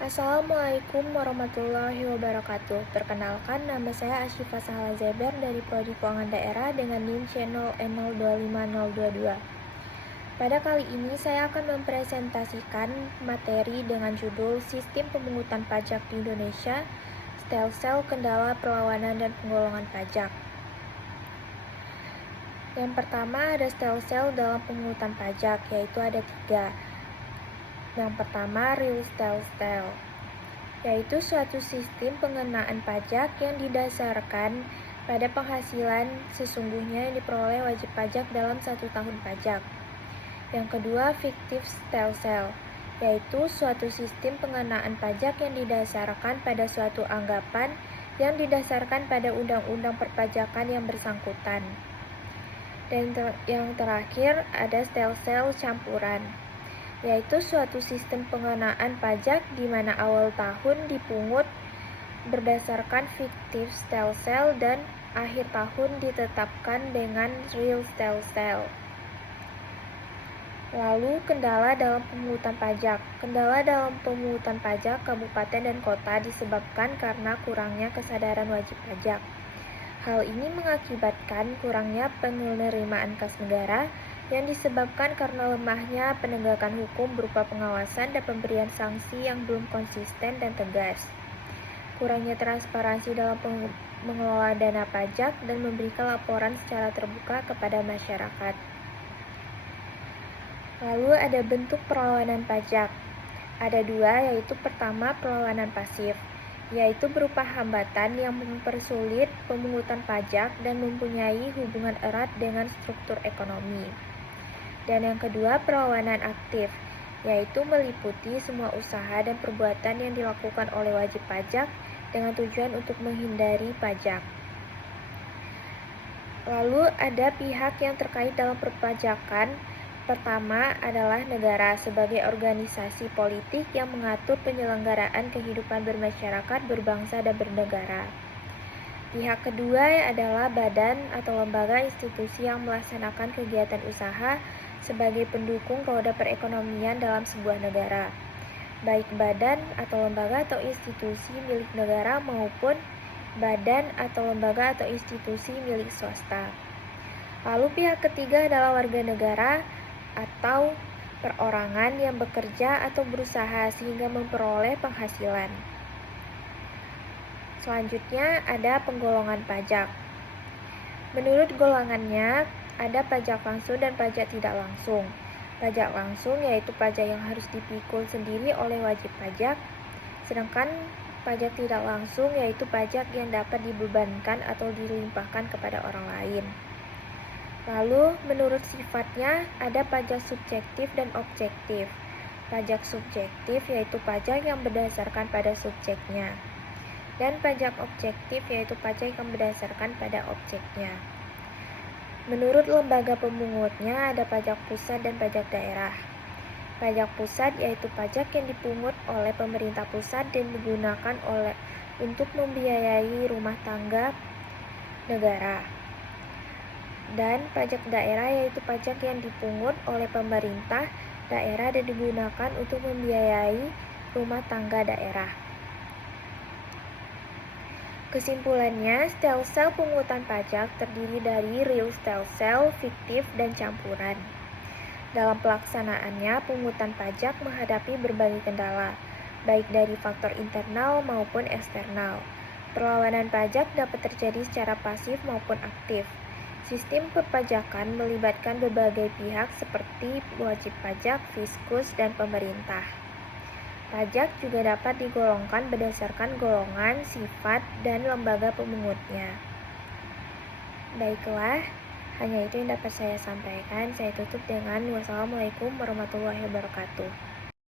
Assalamualaikum warahmatullahi wabarakatuh. Perkenalkan, nama saya Asyifa Sahla Zeber dari Prodi Keuangan Daerah dengan NIM C025022. Pada kali ini saya akan mempresentasikan materi dengan judul Sistem Pemungutan Pajak di Indonesia, Stelsel, Kendala, Perlawanan, dan Penggolongan Pajak. Yang pertama ada stelsel dalam pemungutan pajak, yaitu ada 3. Yang pertama, real stelsel, yaitu suatu sistem pengenaan pajak yang didasarkan pada penghasilan sesungguhnya yang diperoleh wajib pajak dalam 1 tahun pajak. Yang kedua, fiktif stelsel, yaitu suatu sistem pengenaan pajak yang didasarkan pada suatu anggapan yang didasarkan pada undang-undang perpajakan yang bersangkutan. Dan yang terakhir ada stelsel campuran, yaitu suatu sistem pengenaan pajak di mana awal tahun dipungut berdasarkan fiktif stelsel dan akhir tahun ditetapkan dengan real stelsel. Lalu kendala dalam pemungutan pajak. Kendala dalam pemungutan pajak kabupaten dan kota disebabkan karena kurangnya kesadaran wajib pajak. Hal ini mengakibatkan kurangnya penerimaan kas negara yang disebabkan karena lemahnya penegakan hukum berupa pengawasan dan pemberian sanksi yang belum konsisten dan tegas. Kurangnya transparansi dalam mengelola dana pajak dan memberikan laporan secara terbuka kepada masyarakat. Lalu ada bentuk perlawanan pajak. Ada 2, yaitu pertama perlawanan pasif, yaitu berupa hambatan yang mempersulit pemungutan pajak dan mempunyai hubungan erat dengan struktur ekonomi. Dan yang kedua, perlawanan aktif, yaitu meliputi semua usaha dan perbuatan yang dilakukan oleh wajib pajak dengan tujuan untuk menghindari pajak. Lalu ada pihak yang terkait dalam perpajakan. Pertama adalah negara sebagai organisasi politik yang mengatur penyelenggaraan kehidupan bermasyarakat, berbangsa, dan bernegara. Pihak kedua adalah badan atau lembaga institusi yang melaksanakan kegiatan usaha sebagai pendukung roda perekonomian dalam sebuah negara, baik badan atau lembaga atau institusi milik negara maupun badan atau lembaga atau institusi milik swasta. Lalu pihak ketiga adalah warga negara atau perorangan yang bekerja atau berusaha sehingga memperoleh penghasilan. Selanjutnya ada penggolongan pajak. Menurut golongannya ada pajak langsung dan pajak tidak langsung. Pajak langsung yaitu pajak yang harus dipikul sendiri oleh wajib pajak, sedangkan pajak tidak langsung yaitu pajak yang dapat dibebankan atau dilimpahkan kepada orang lain. Lalu, menurut sifatnya, ada pajak subjektif dan objektif. Pajak subjektif yaitu pajak yang berdasarkan pada subjeknya, dan pajak objektif yaitu pajak yang berdasarkan pada objeknya. Menurut lembaga pemungutnya, ada pajak pusat dan pajak daerah. Pajak pusat yaitu pajak yang dipungut oleh pemerintah pusat dan digunakan untuk membiayai rumah tangga negara. Dan pajak daerah yaitu pajak yang dipungut oleh pemerintah daerah dan digunakan untuk membiayai rumah tangga daerah. Kesimpulannya, stelsel pemungutan pajak terdiri dari real stelsel, fiktif, dan campuran. Dalam pelaksanaannya, pemungutan pajak menghadapi berbagai kendala, baik dari faktor internal maupun eksternal. Perlawanan pajak dapat terjadi secara pasif maupun aktif. Sistem perpajakan melibatkan berbagai pihak seperti wajib pajak, fiskus, dan pemerintah. Pajak juga dapat digolongkan berdasarkan golongan, sifat, dan lembaga pemungutnya. Baiklah, hanya itu yang dapat saya sampaikan. Saya tutup dengan wassalamualaikum warahmatullahi wabarakatuh.